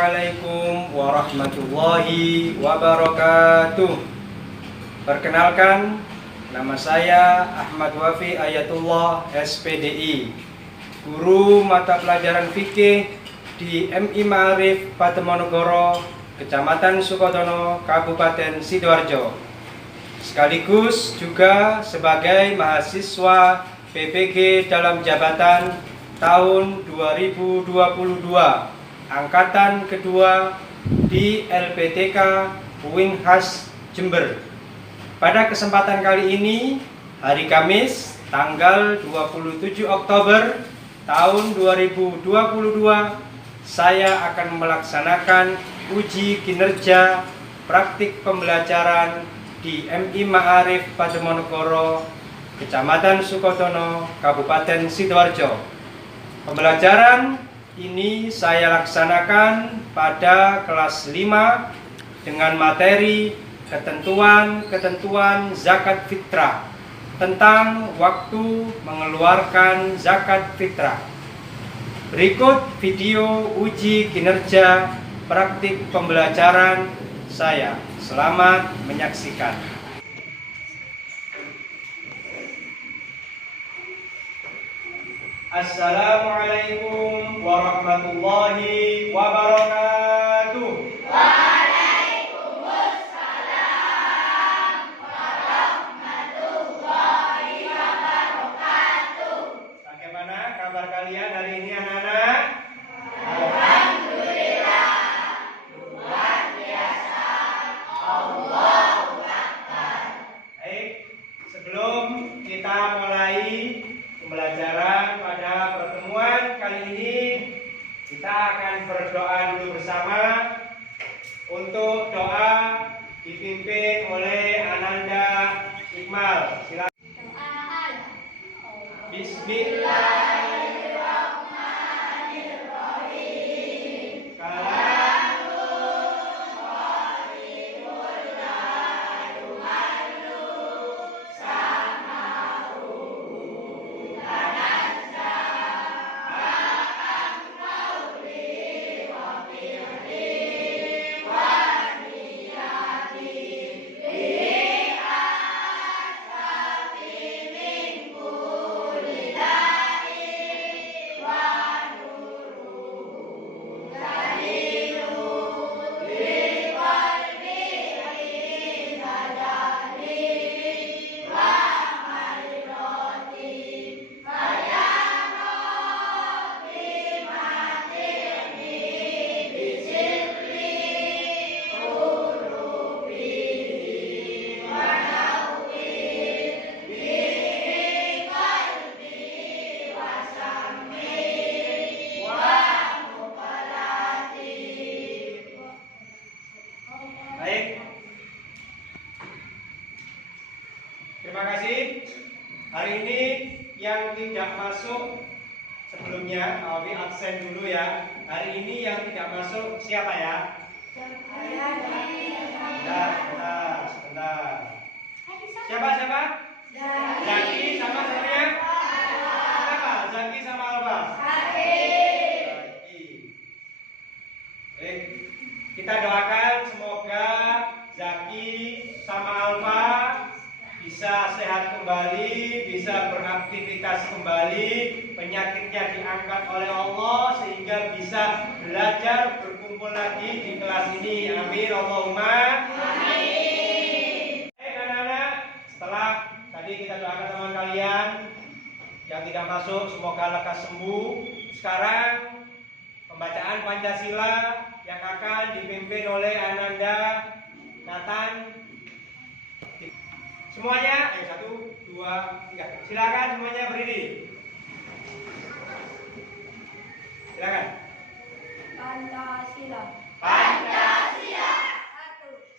Assalamualaikum warahmatullahi wabarakatuh. Perkenalkan, nama saya Ahmad Wafi Ayatullah SPDI, guru mata pelajaran fikih di MI Ma'arif Patemonegoro, Kecamatan Sukodono, Kabupaten Sidoarjo. Sekaligus juga sebagai mahasiswa PPG dalam jabatan tahun 2022 angkatan kedua di LPTK Uinhas Jember. Pada kesempatan kali ini, hari Kamis tanggal 27 Oktober tahun 2022, saya akan melaksanakan uji kinerja praktik pembelajaran di MI Ma'arif Patemonegoro, Kecamatan Sukodono, Kabupaten Sidoarjo. Pembelajaran ini saya laksanakan pada kelas 5 dengan materi ketentuan zakat fitrah, tentang waktu mengeluarkan zakat fitrah. Berikut video uji kinerja praktik pembelajaran saya. Selamat menyaksikan. Assalamualaikum warahmatullahi wabarakatuh. Waalaikumsalam warahmatullahi wabarakatuh. Bagaimana kabar kalian hari ini, anak-anak? Alhamdulillah, luar biasa. Allahu Akbar. Baik, sebelum kita mulai pembelajaran pada pertemuan kali ini, kita akan berdoa dulu bersama. Untuk doa dipimpin oleh Ananda Iqmal. Silakan. Bismillahirrahmanirrahim. Baik. Terima kasih. Hari ini yang tidak masuk sebelumnya, Awi absen dulu ya. Hari ini yang tidak masuk siapa ya? Sebentar. Siapa? Zaki sama siapa? Siapa? Zaki sama Alba? Zaki. Baik. Kita doakan semoga Zaki sama Alfa bisa sehat kembali, bisa beraktivitas kembali, penyakitnya diangkat oleh Allah sehingga bisa belajar berkumpul lagi di kelas ini. Amin Allahumma amin. Baik anak-anak, setelah tadi kita doakan teman kalian yang tidak masuk semoga lekas sembuh. Sekarang pembacaan Pancasila yang akan dipimpin oleh Ananda Nathan. Semuanya, ayo 1, 2, 3. Silakan semuanya berdiri. Silakan. Pancasila.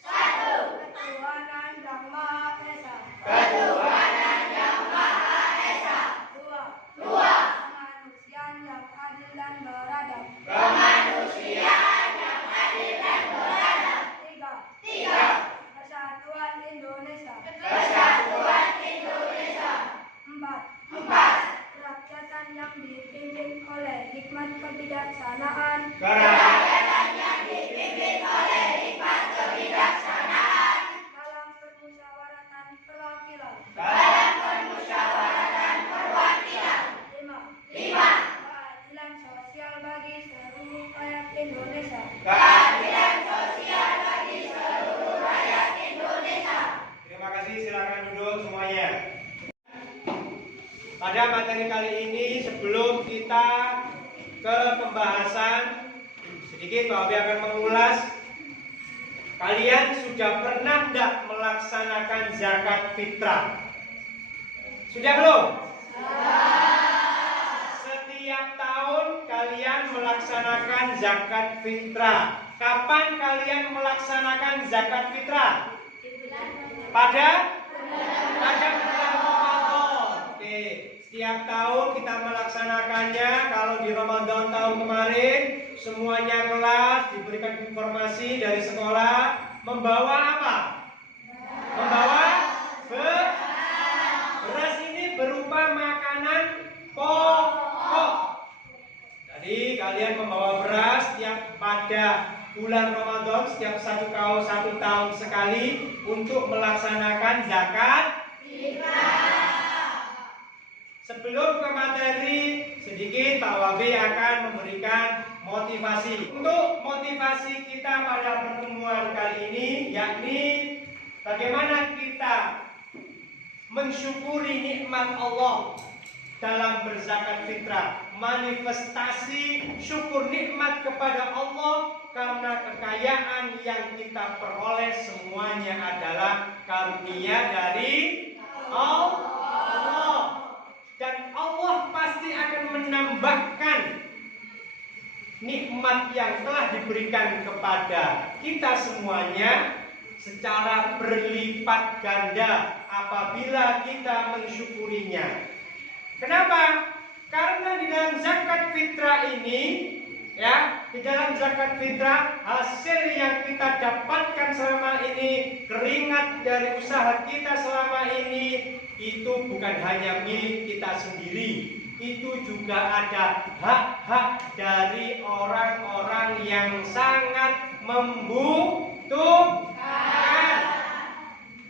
Satu. Ketuhanan Yang Maha Esa. Dua. Kemanusiaan yang adil dan beradab. Tiga. Persatuan Indonesia. Empat. Kerakyatan yang dipimpin oleh hikmat kebijaksanaan. Kerakyatan yang keadilan sosial bagi seluruh rakyat Indonesia. Terima kasih, silakan duduk semuanya. Pada materi kali ini, sebelum kita ke pembahasan, sedikit Pak Abi akan mengulas. Kalian sudah pernah tidak melaksanakan zakat fitrah? Sudah belum? Setiap tahun kalian melaksanakan zakat fitrah. Kapan kalian melaksanakan zakat fitrah? Pada bulan Ramadan. Oke, setiap tahun kita melaksanakannya. Kalau di Ramadan tahun kemarin, semuanya kelas diberikan informasi dari sekolah membawa apa? Membawa beras. Ini berupa makanan pokok. Jadi kalian membawa beras setiap pada bulan Ramadan, setiap satu tahun sekali untuk melaksanakan zakat fitrah. Sebelum ke materi, sedikit Pak Wabi akan memberikan motivasi. Untuk motivasi kita pada pertemuan kali ini, yakni bagaimana kita mensyukuri nikmat Allah dalam berzakat fitrah. Manifestasi syukur nikmat kepada Allah karena kekayaan yang kita peroleh semuanya adalah karunia dari Allah. Dan Allah pasti akan menambahkan nikmat yang telah diberikan kepada kita semuanya secara berlipat ganda apabila kita mensyukurinya. Kenapa? Karena di dalam zakat fitrah ini, di dalam zakat fitrah hasil yang kita dapatkan selama ini, keringat dari usaha kita selama ini, itu bukan hanya milik kita sendiri. Itu juga ada hak-hak dari orang-orang yang sangat membutuhkan.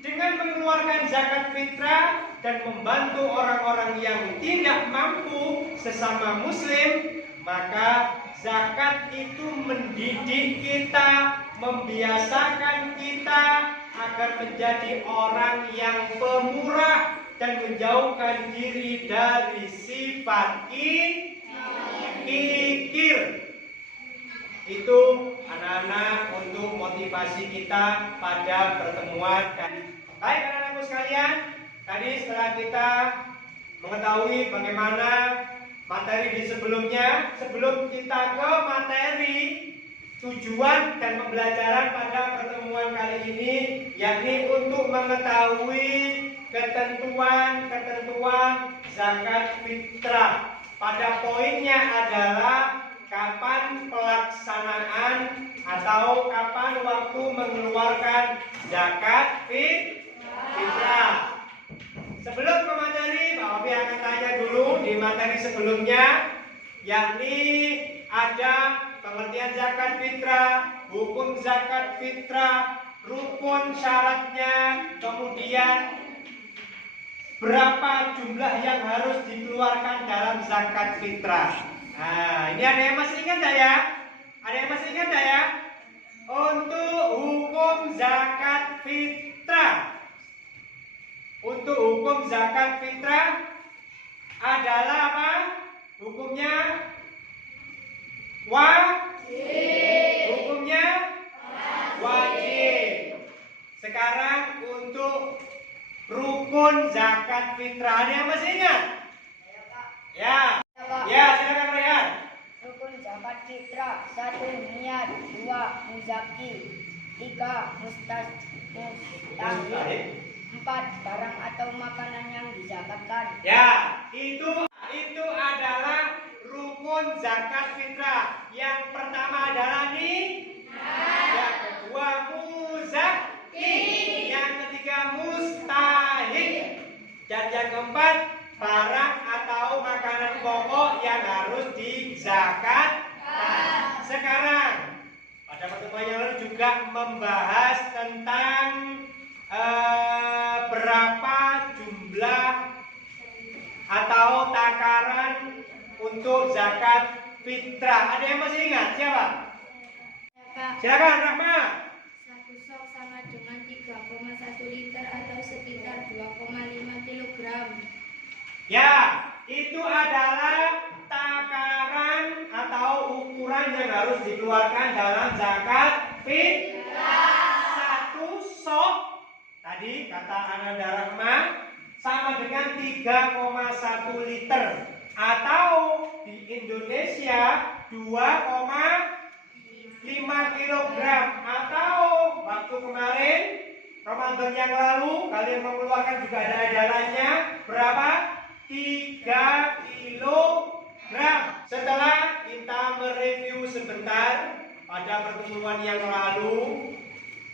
Dengan mengeluarkan zakat fitrah dan membantu orang-orang yang tidak mampu sesama muslim, maka zakat itu mendidik kita, membiasakan kita agar menjadi orang yang pemurah dan menjauhkan diri dari sifat kikir. Itu anak-anak untuk motivasi kita pada pertemuan kali. Baik anak-anakku sekalian, tadi setelah kita mengetahui bagaimana materi di sebelumnya, sebelum kita ke materi tujuan dan pembelajaran pada pertemuan kali ini, yakni untuk mengetahui ketentuan zakat fitrah. Pada poinnya adalah kapan pelaksanaan atau kapan waktu mengeluarkan zakat fitrah. Sebelum ke materi, Pak Obi akan tanya dulu di materi sebelumnya, yakni ada pengertian zakat fitrah, hukum zakat fitrah, rukun syaratnya, kemudian berapa jumlah yang harus dikeluarkan dalam zakat fitrah. Nah, ini ada yang masih ingat tak ya? Ada yang masih ingat tak ya? Untuk hukum zakat fitrah. Untuk hukum zakat fitrah adalah apa? Hukumnya hukumnya wajib. Sekarang untuk rukun zakat fitrah, ada yang masih ingat? Ya. Ya, silakan Rehan. Rukun zakat fitrah: 1. Niat, 2. Muzaki, 3. Mustahil, 4. Barang atau makanan yang dizakatkan. Ya, itu adalah rukun zakat fitrah. Yang pertama adalah yang kedua muzaki, yang ketiga mustahil, dan yang keempat barang atau makanan pokok yang harus dizakatkan. Sekarang pada pertemuan yang lalu juga membahas tentang berapa jumlah atau takaran untuk zakat fitrah. Ada yang masih ingat? Siapa? Silakan Rahma. Satu sok sama dengan 3,1 liter atau sekitar 2,5 kilogram. Ya, itu adalah takaran atau ukuran yang harus dikeluarkan dalam zakat fitrah. Satu sok tadi kata Ananda Rahma sama dengan 3,1 liter atau di Indonesia 2,5 kilogram atau waktu kemarin Ramadan yang lalu kalian mengeluarkan juga ada edarannya berapa? 3 kilogram. Setelah kita mereview sebentar pada pertemuan yang lalu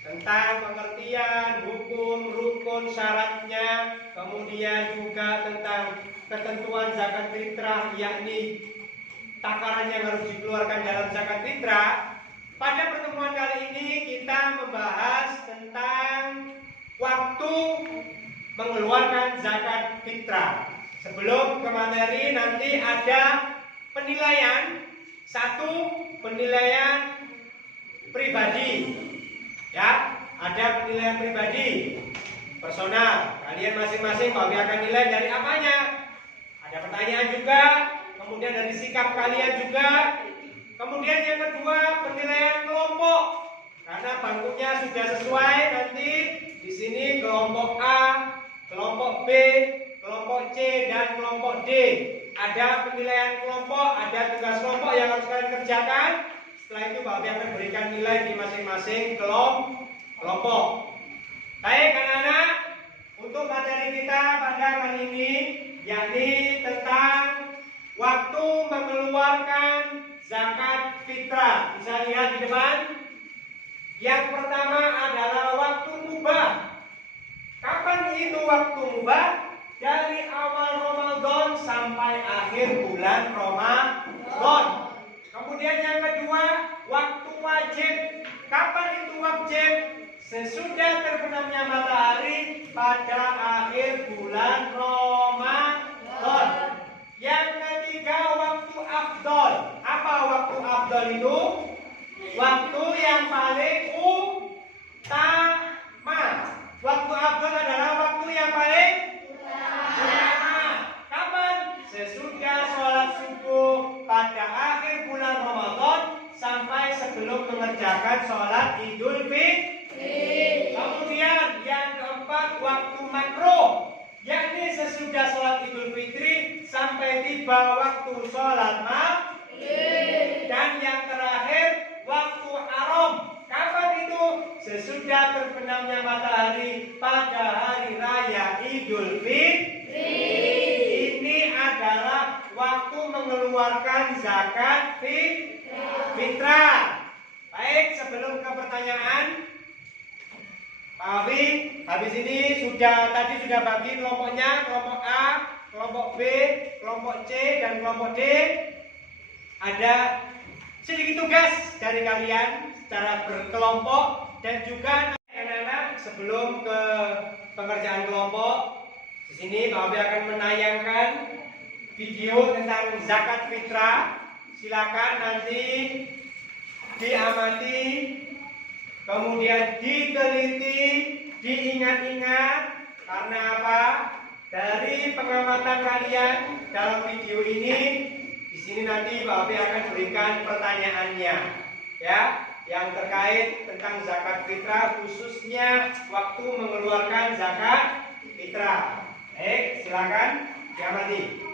tentang pengertian hukum, rukun, syaratnya, kemudian juga tentang ketentuan zakat fitrah, yakni takaran yang harus dikeluarkan dalam zakat fitrah. Pada pertemuan kali ini kita membahas tentang waktu mengeluarkan zakat fitrah. Sebelum ke materi nanti ada penilaian, satu penilaian pribadi. Ya, ada penilaian pribadi personal. Kalian masing-masing akan nilai dari apanya? Ada pertanyaan juga, kemudian dari sikap kalian juga. Kemudian yang kedua penilaian kelompok. Karena bangkunya sudah sesuai nanti di sini kelompok A, kelompok B, kelompok C dan kelompok D. Ada penilaian kelompok, ada tugas kelompok yang harus kalian kerjakan. Setelah itu Pak Abi akan berikan nilai di masing-masing kelompok. Baik anak-anak, untuk materi kita pada kali ini yakni tentang waktu mengeluarkan zakat fitrah. Bisa lihat di depan. Yang pertama adalah waktu mubah. Kapan itu waktu mubah? Dari awal Ramadan sampai akhir bulan Ramadan. Kemudian yang kedua, waktu wajib. Kapan itu wajib? Sesudah terbenamnya matahari pada akhir bulan Ramadan. Yang ketiga, waktu afdol. Apa waktu afdol itu? Waktu yang paling utama. Waktu afdol adalah waktu yang paling utama. Kapan? Sesudah sholat subuh pada akhir bulan Ramadan sampai sebelum mengerjakan sholat Idul Fitri. Kemudian yang keempat, waktu makruh, yakni sesudah sholat Idul Fitri sampai tiba waktu sholat maghrib. Dan yang terakhir, waktu haram. Kapan itu? Sesudah terbenamnya matahari pada hari raya Idul Fitri. Ini adalah waktu mengeluarkan zakat fitrah. Baik, sebelum ke pertanyaan, Pak Afi, habis ini tadi sudah bagi kelompoknya, kelompok A, kelompok B, kelompok C, dan kelompok D. Ada sedikit tugas dari kalian secara berkelompok dan juga anak-anak sebelum ke pengerjaan kelompok. Di sini Pak Afi akan menayangkan video tentang zakat fitrah. Silakan nanti diamati, kemudian diteliti, diingat-ingat. Karena apa? Dari pengamatan kalian dalam video ini, di sini nanti Pak Abi akan berikan pertanyaannya, ya, yang terkait tentang zakat fitrah, khususnya waktu mengeluarkan zakat fitrah. Baik, silakan diamati.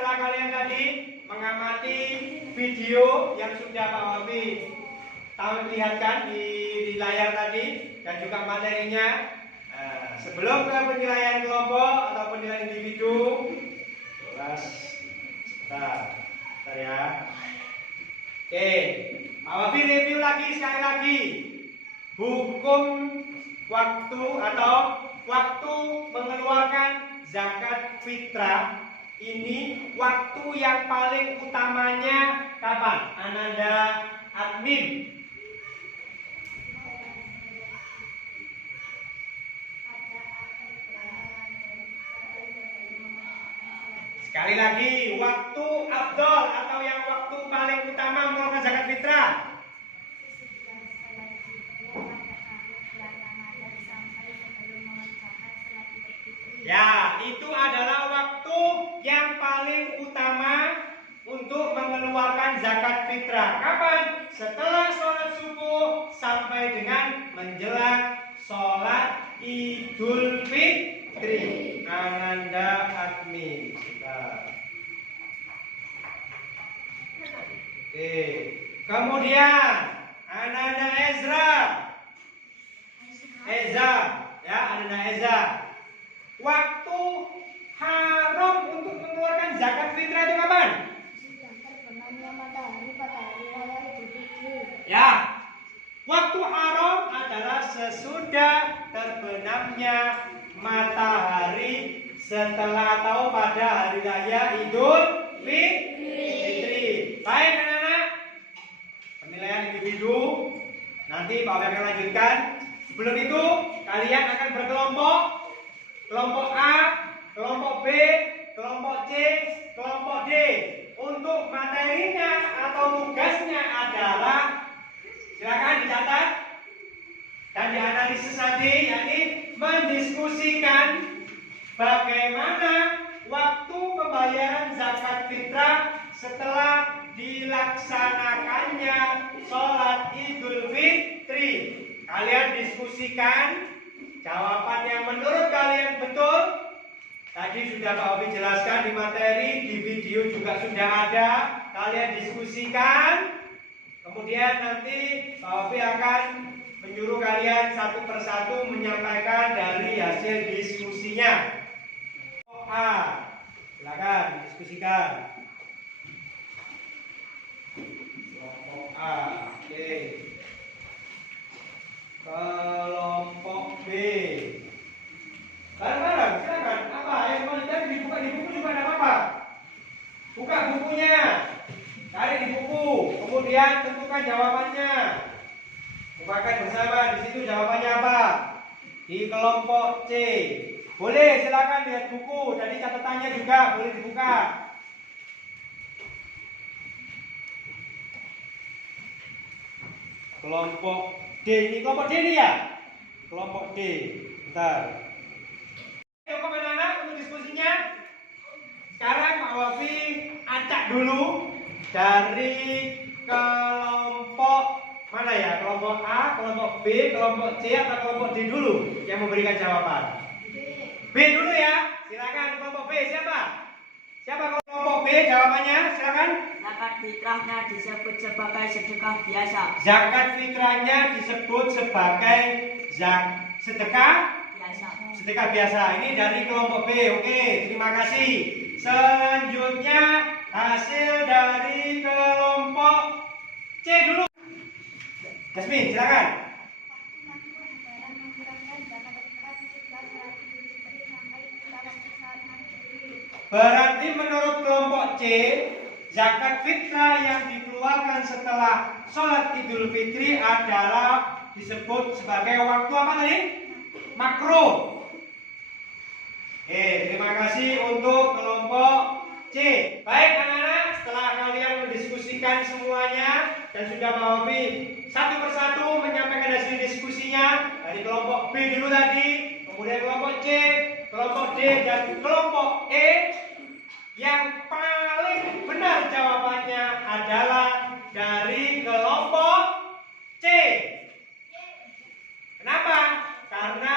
Setelah kalian tadi mengamati video yang sudah Pak Wafi lihatkan di layar tadi dan juga materinya, sebelum ke penilaian kelompok hukum waktu atau waktu mengeluarkan zakat fitrah ini, waktu yang paling utamanya kapan? Ananda admin. Sekali lagi, waktu afdol atau yang waktu paling utama mengeluarkan zakat fitrah. Ya, itu adalah waktu yang paling utama untuk mengeluarkan zakat fitrah. Kapan? Setelah sholat subuh sampai dengan menjelang sholat Idul Fitri. Ananda admin. Oke. Kemudian Ananda Ezra. Ya, Ananda Ezra. Waktu haram untuk mengeluarkan zakat fitrah itu kapan? Terbenamnya matahari pada hari raya Idul Fitri. Ya, waktu haram adalah sesudah terbenamnya matahari setelah atau pada hari raya Idul Fitri. Baik anak-anak, penilaian individu nanti Pak Awi akan lanjutkan. Sebelum itu kalian akan berkelompok. Kelompok A, kelompok B, kelompok C, kelompok D. Untuk materinya atau tugasnya adalah, silakan dicatat dan dianalisis nanti, yakni mendiskusikan bagaimana waktu pembayaran zakat fitrah setelah dilaksanakannya sholat Idul Fitri. Kalian diskusikan jawaban yang menurut kalian betul. Tadi sudah Pak Ovi jelaskan di materi, di video juga sudah ada. Kalian diskusikan. Kemudian nanti Pak Ovi akan menyuruh kalian satu persatu menyampaikan dari hasil diskusinya. A, silakan diskusikan. Kelompok A, oke. Kelompok B. Bareng-bareng, silakan. Apa yang mau dicari dibuka di buku juga tidak apa-apa. Buka bukunya, cari di buku, kemudian tentukan jawabannya. Bukakan bersama di situ jawabannya apa. Di kelompok C. Boleh silakan lihat buku, tadi catatannya juga boleh dibuka. Kelompok D, ini kelompok D ini ya? Kelompok D, bentar. Cukup anak-anak untuk diskusinya. Sekarang Pak Wafi acak dulu dari kelompok mana ya? Kelompok A, kelompok B, kelompok C atau kelompok D dulu yang memberikan jawaban? B dulu ya. Silakan kelompok B siapa? Siapa kelompok B jawabannya? Silakan. Zakat fitrahnya disebut sebagai sedekah biasa. Zakat fitrahnya disebut sebagai sedekah Biasa. sedekah biasa. Ini dari kelompok B. Oke, terima kasih. Selanjutnya hasil dari kelompok C dulu. Jasmine, silakan. Berarti menurut kelompok C, zakat fitrah yang dikeluarkan setelah sholat Idul Fitri adalah disebut sebagai waktu apa tadi? Makruh. Terima kasih untuk kelompok C. Baik anak-anak, setelah kalian mendiskusikan semuanya dan sudah Pak Wafi satu persatu menyampaikan hasil diskusinya dari kelompok B dulu tadi, kemudian kelompok C, kelompok D dan kelompok E, yang paling benar jawabannya adalah dari kelompok C. Kenapa? Karena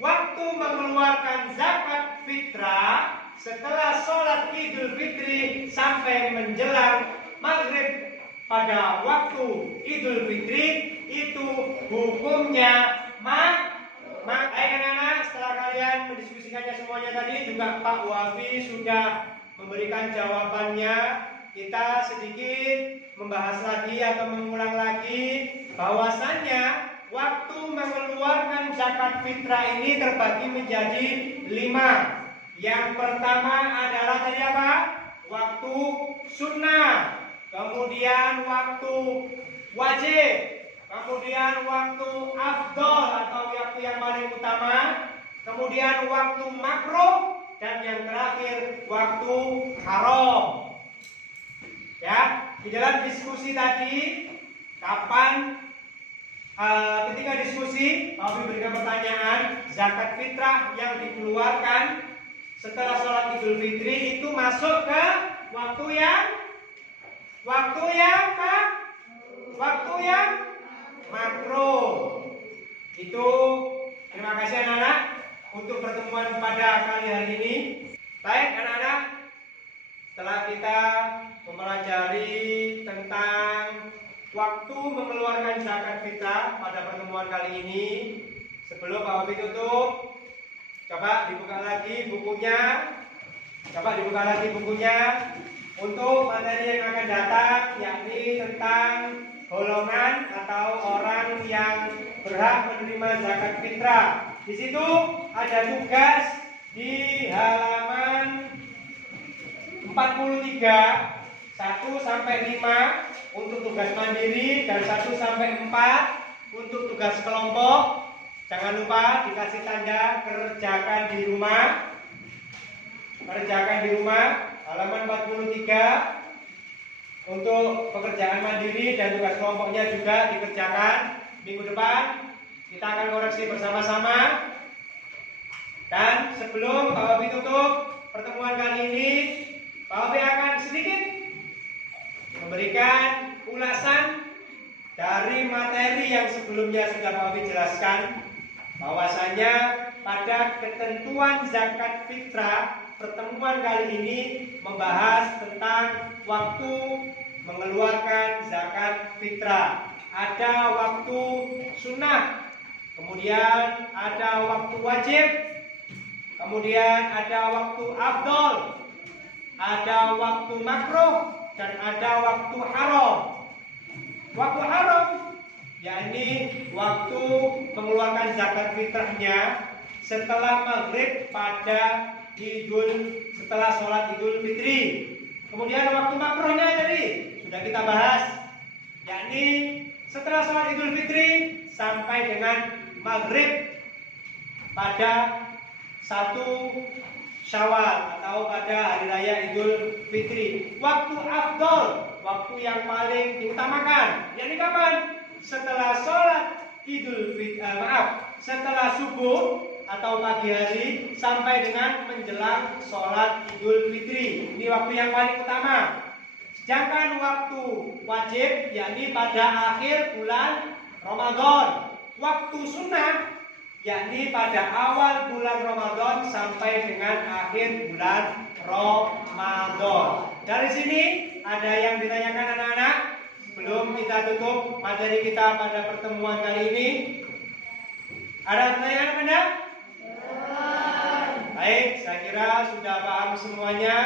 waktu mengeluarkan zakat fitrah setelah sholat Idul Fitri sampai menjelang maghrib pada waktu Idul Fitri itu hukumnya Baik anak-anak, setelah kalian mendiskusikannya semuanya tadi, juga Pak Wafi sudah memberikan jawabannya. Kita sedikit membahas lagi atau mengulang lagi bahwasannya waktu mengeluarkan zakat fitrah ini terbagi menjadi 5. Yang pertama adalah tadi apa? Waktu sunnah, kemudian waktu wajib, kemudian waktu afdol atau waktu yang paling utama, kemudian waktu makruh, dan yang terakhir waktu haram. Ya, di dalam diskusi tadi, kapan ketika diskusi, Pak Obi berikan pertanyaan, zakat fitrah yang dikeluarkan setelah sholat Idul Fitri itu masuk ke waktu yang makruh. Itu terima kasih anak-anak untuk pertemuan pada kali hari ini. Baik anak-anak, setelah kita mempelajari tentang waktu mengeluarkan zakat fitrah pada pertemuan kali ini, sebelum Pak Obi tutup, coba dibuka lagi bukunya untuk materi yang akan datang, yakni tentang golongan atau orang yang berhak menerima zakat fitrah. Di situ ada tugas di halaman 43 1 sampai 5 untuk tugas mandiri dan 1 sampai 4 untuk tugas kelompok. Jangan lupa dikasih tanda kerjakan di rumah. Halaman 43 untuk pekerjaan mandiri dan tugas kelompoknya juga dikerjakan. Minggu depan kita akan koreksi bersama-sama. Dan sebelum Pak Obi tutup pertemuan kali ini, Pak Obi akan sedikit memberikan ulasan dari materi yang sebelumnya sudah Pak Obi jelaskan, bahwasanya pada ketentuan zakat fitrah pertemuan kali ini membahas tentang waktu mengeluarkan zakat fitrah. Ada waktu sunnah, kemudian ada waktu wajib, kemudian ada waktu afdol, ada waktu makruh, dan ada waktu haram. Waktu haram, yakni waktu mengeluarkan zakat fitrahnya setelah maghrib pada setelah sholat Idul Fitri. Kemudian waktu makruhnya tadi sudah kita bahas, yakni setelah sholat Idul Fitri sampai dengan maghrib pada 1 Syawal atau pada hari raya Idul Fitri. Waktu afdol, waktu yang paling diutamakan, yakni kapan? Setelah sholat setelah subuh atau pagi hari sampai dengan menjelang sholat Idul Fitri. Ini waktu yang paling utama. Sedangkan waktu wajib, yakni pada akhir bulan Ramadan. Waktu sunnah, yakni pada awal bulan Ramadan sampai dengan akhir bulan Ramadan. Dari sini ada yang ditanyakan anak-anak sebelum kita tutup materi kita pada pertemuan kali ini? Ada pertanyaan Anda? Baik, saya kira sudah paham semuanya.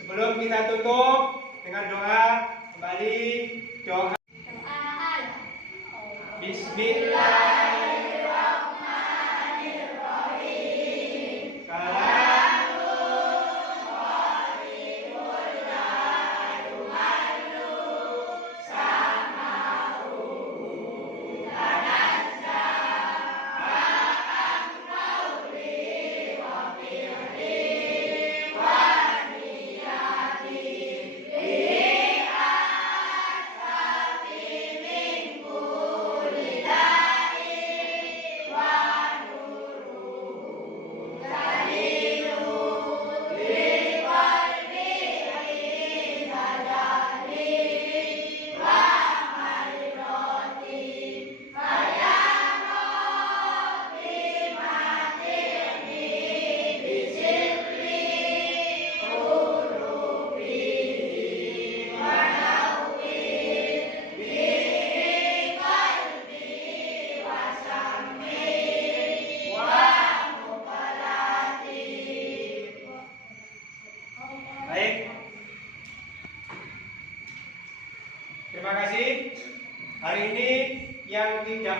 Sebelum kita tutup dengan doa, kembali doa. Bismillahirrahmanirrahim.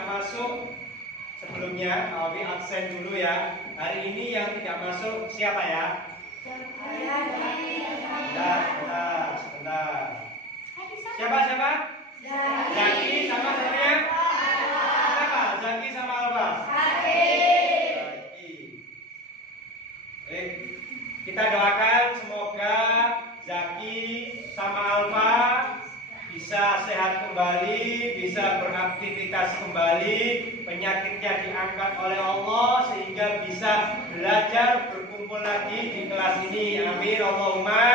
tidak masuk sebelumnya, Alwi absen dulu ya. Hari ini yang tidak masuk siapa ya? Sebentar. Siapa? Zaki sama siapa? Siapa? Zaki sama Alfa? Zaki. Baik. Kita doakan semoga Zaki sama Alfa bisa sehat kembali, bisa beraktivitas kembali, penyakitnya diangkat oleh Allah sehingga bisa belajar berkumpul lagi di kelas ini. Amin Allahumma